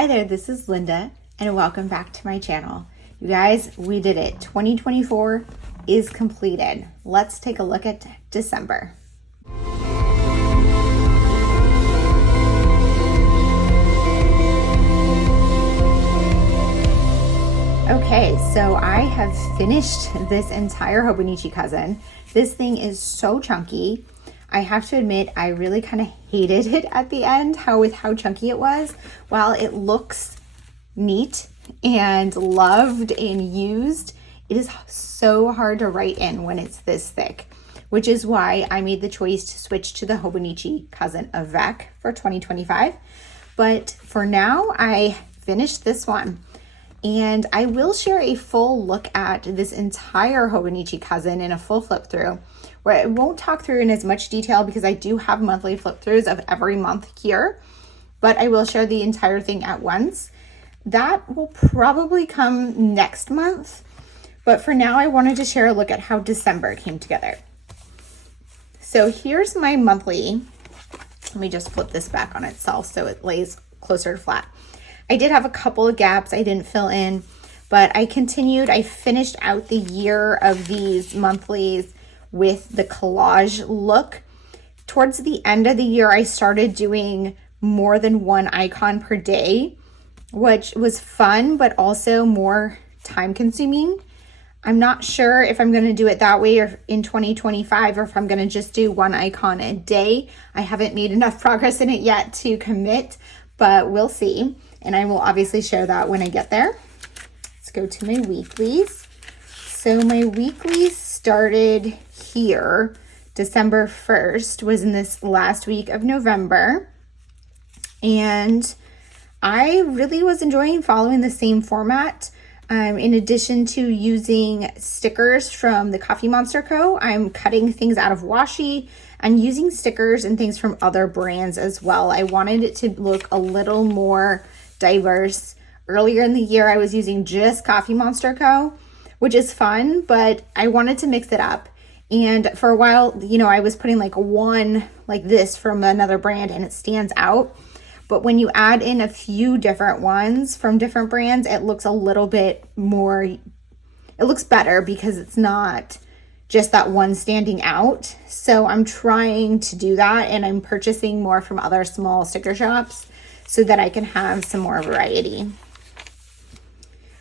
Hi there, this is Linda, and welcome back to my channel. You guys, we did it. 2024 is completed. Let's take a look at December. Okay, so I have finished this entire Hobonichi Cousin. This thing is so chunky. I have to admit, I really kind of hated it at the end, how chunky it was. While it looks neat and loved and used, it is so hard to write in when it's this thick, which is why I made the choice to switch to the Hobonichi Cousin Avec for 2025. But for now, I finished this one. And I will share a full look at this entire Hobonichi Cousin in a full flip through, where I won't talk through in as much detail because I do have monthly flip throughs of every month here, but I will share the entire thing at once. That will probably come next month, but for now I wanted to share a look at how December came together. So here's my monthly. Let me just flip this back on itself so it lays closer to flat. I did have a couple of gaps I didn't fill in, but I continued. I finished out the year of these monthlies with the collage look. Towards the end of the year, I started doing more than one icon per day, which was fun, but also more time consuming. I'm not sure if I'm going to do it that way or in 2025, or if I'm going to just do one icon a day. I haven't made enough progress in it yet to commit, but we'll see. And I will obviously share that when I get there. Let's go to my weeklies. So my weeklies started here. December 1st was in this last week of November. And I really was enjoying following the same format. In addition to using stickers from the Coffee Monsterz Co, I'm cutting things out of washi and using stickers and things from other brands as well. I wanted it to look a little more diverse. Earlier in the year, I was using just Coffee Monsterz Co, which is fun, but I wanted to mix it up. And for a while, I was putting like one like this from another brand and it stands out. But when you add in a few different ones from different brands, it looks a little bit more, it looks better because it's not just that one standing out. So I'm trying to do that, and I'm purchasing more from other small sticker shops so that I can have some more variety.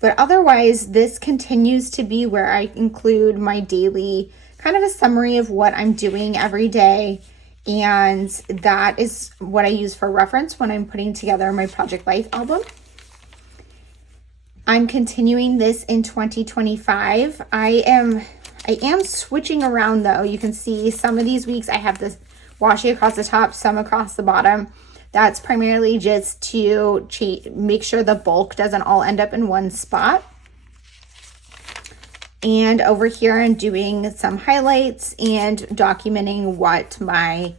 But otherwise, this continues to be where I include my daily kind of a summary of what I'm doing every day. And that is what I use for reference when I'm putting together my Project Life album. I'm continuing this in 2025. I am switching around though. You can see some of these weeks I have this washi across the top, some across the bottom. That's primarily just to make sure the bulk doesn't all end up in one spot. And over here, I'm doing some highlights and documenting what my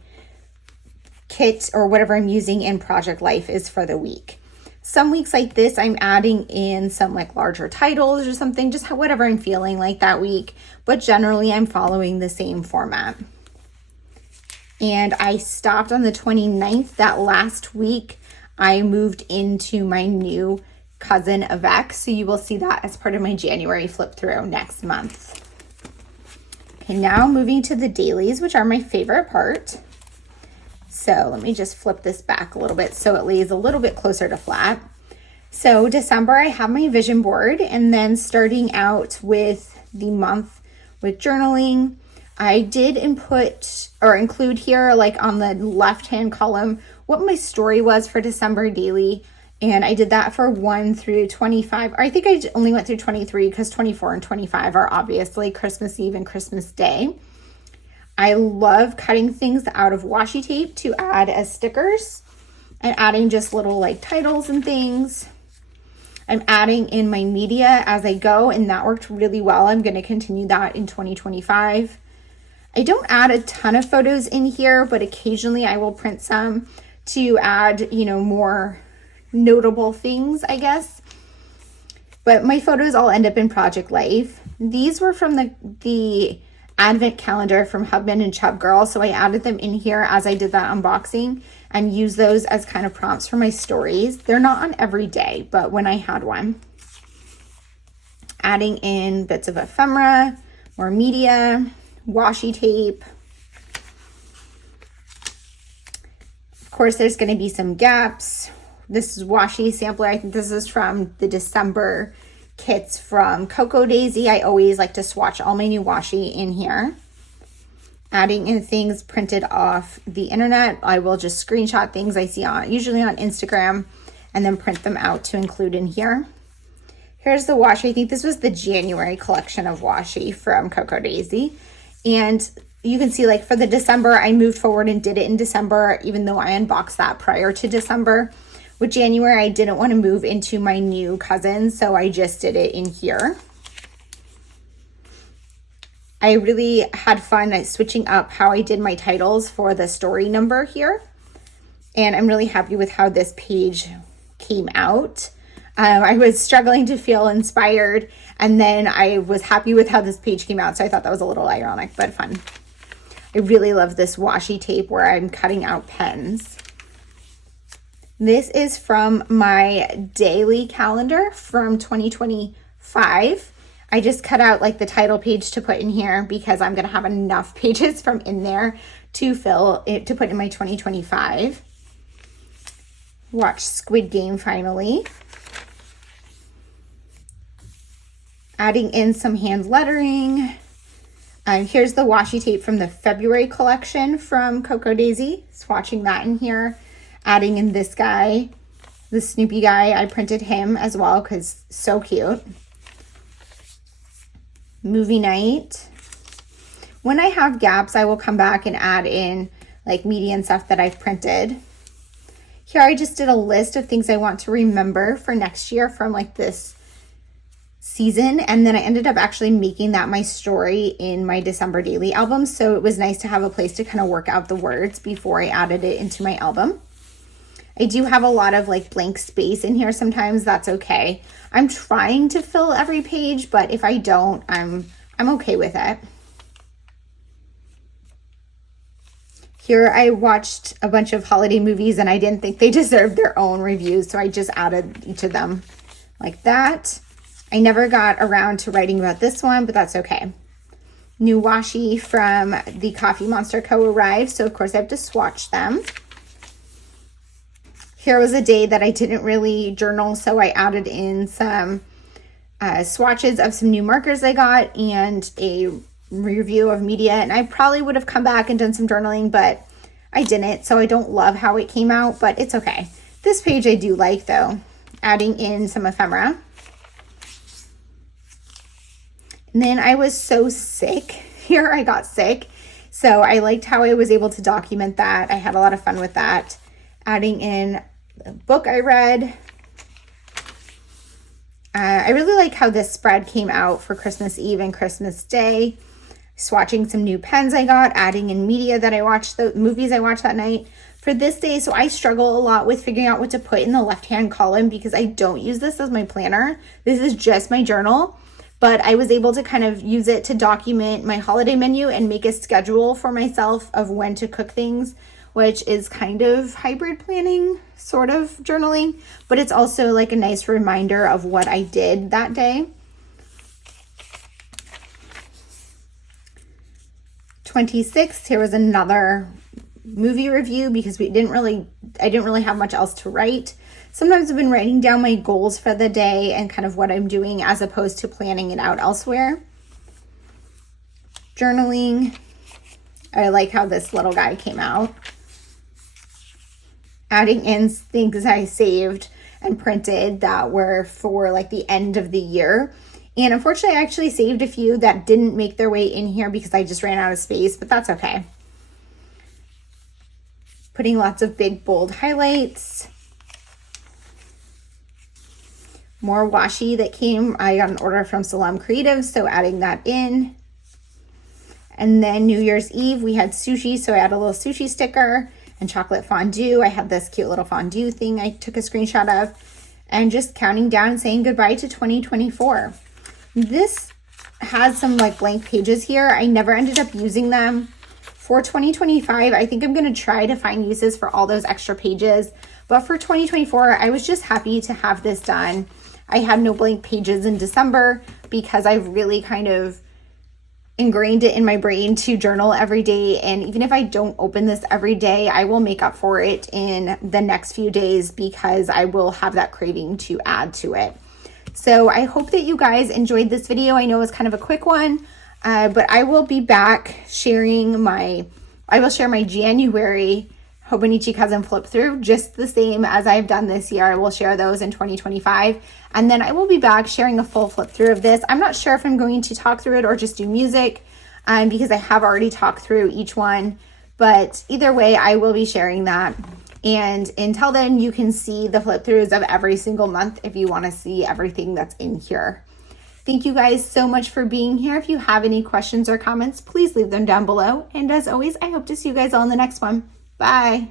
kit or whatever I'm using in Project Life is for the week. Some weeks like this, I'm adding in some like larger titles or something, just whatever I'm feeling like that week. But generally, I'm following the same format. And I stopped on the 29th. That last week, I moved into my new Cousin Avec. So you will see that as part of my January flip through next month. Okay, now moving to the dailies, which are my favorite part. So let me just flip this back a little bit so it lays a little bit closer to flat. So December, I have my vision board, and then starting out with the month with journaling, I did include here, like on the left-hand column, what my story was for December daily. And I did that for 1 through 25. Or I think I only went through 23 because 24 and 25 are obviously Christmas Eve and Christmas Day. I love cutting things out of washi tape to add as stickers and adding just little like titles and things. I'm adding in my media as I go, and that worked really well. I'm going to continue that in 2025. I don't add a ton of photos in here, but occasionally I will print some to add, more notable things, I guess. But my photos all end up in Project Life. These were from the advent calendar from Hubman and Chub Girl, so I added them in here as I did that unboxing. and use those as kind of prompts for my stories. They're not on every day, but when I had one. Adding in bits of ephemera, more media, washi tape. Of course, there's going to be some gaps. This is washi sampler. I think this is from the December kits from Cocoa Daisy. I always like to swatch all my new washi in here. Adding in things printed off the internet. I will just screenshot things I see usually on Instagram, and then print them out to include in here. Here's the washi. I think this was the January collection of washi from Cocoa Daisy. And you can see, like, for the December, I moved forward and did it in December, even though I unboxed that prior to December. With January, I didn't want to move into my new cousin, so I just did it in here. I really had fun switching up how I did my titles for the story number here. And I'm really happy with how this page came out. I was struggling to feel inspired, and then I was happy with how this page came out, so I thought that was a little ironic, but fun. I really love this washi tape where I'm cutting out pens. This is from my daily calendar from 2025. I just cut out like the title page to put in here because I'm going to have enough pages from in there to fill it, to put in my 2025. Watch Squid Game finally. Adding in some hand lettering. Here's the washi tape from the February collection from Cocoa Daisy. Swatching that in here. Adding in this guy, the Snoopy guy. I printed him as well because so cute. Movie night. When I have gaps, I will come back and add in like media and stuff that I've printed. Here I just did a list of things I want to remember for next year from like this season, and then I ended up actually making that my story in my December daily album, so it was nice to have a place to kind of work out the words before I added it into my album. I do have a lot of like blank space in here sometimes. That's okay. I'm trying to fill every page, but if I don't, I'm okay with it. Here I watched a bunch of holiday movies and I didn't think they deserved their own reviews, so I just added each of them like that. I never got around to writing about this one, but that's okay. New washi from the Coffee Monsterz Co arrived, so of course I have to swatch them. Here was a day that I didn't really journal, so I added in some swatches of some new markers I got and a review of media, and I probably would have come back and done some journaling, but I didn't, so I don't love how it came out, but it's okay. This page I do like though, adding in some ephemera. And then I was so sick. Here I got sick. So I liked how I was able to document that. I had a lot of fun with that. Adding in the book I read. I really like how this spread came out for Christmas Eve and Christmas Day. Swatching some new pens I got. Adding in media that I watched, the movies I watched that night. For this day, so I struggle a lot with figuring out what to put in the left-hand column because I don't use this as my planner. This is just my journal. But I was able to kind of use it to document my holiday menu and make a schedule for myself of when to cook things, which is kind of hybrid planning, sort of journaling, but it's also like a nice reminder of what I did that day. 26th, here was another movie review because I didn't really have much else to write. Sometimes I've been writing down my goals for the day and kind of what I'm doing as opposed to planning it out elsewhere. Journaling. I like how this little guy came out. Adding in things I saved and printed that were for like the end of the year. And unfortunately, I actually saved a few that didn't make their way in here because I just ran out of space, but that's okay. Putting lots of big, bold highlights. More washi that came. I got an order from Salam Creative, so adding that in. And then New Year's Eve, we had sushi, so I added a little sushi sticker and chocolate fondue. I had this cute little fondue thing I took a screenshot of. And just counting down and saying goodbye to 2024. This has some like blank pages here. I never ended up using them. For 2025, I think I'm going to try to find uses for all those extra pages. But for 2024, I was just happy to have this done. I had no blank pages in December because I really kind of ingrained it in my brain to journal every day. And even if I don't open this every day, I will make up for it in the next few days because I will have that craving to add to it. So I hope that you guys enjoyed this video. I know it's kind of a quick one. But I will be back sharing I will share my January Hobonichi Cousin flip through just the same as I've done this year. I will share those in 2025. And then I will be back sharing a full flip through of this. I'm not sure if I'm going to talk through it or just do music because I have already talked through each one. But either way, I will be sharing that. And until then, you can see the flip throughs of every single month if you want to see everything that's in here. Thank you guys so much for being here. If you have any questions or comments, please leave them down below. And as always, I hope to see you guys all in the next one. Bye.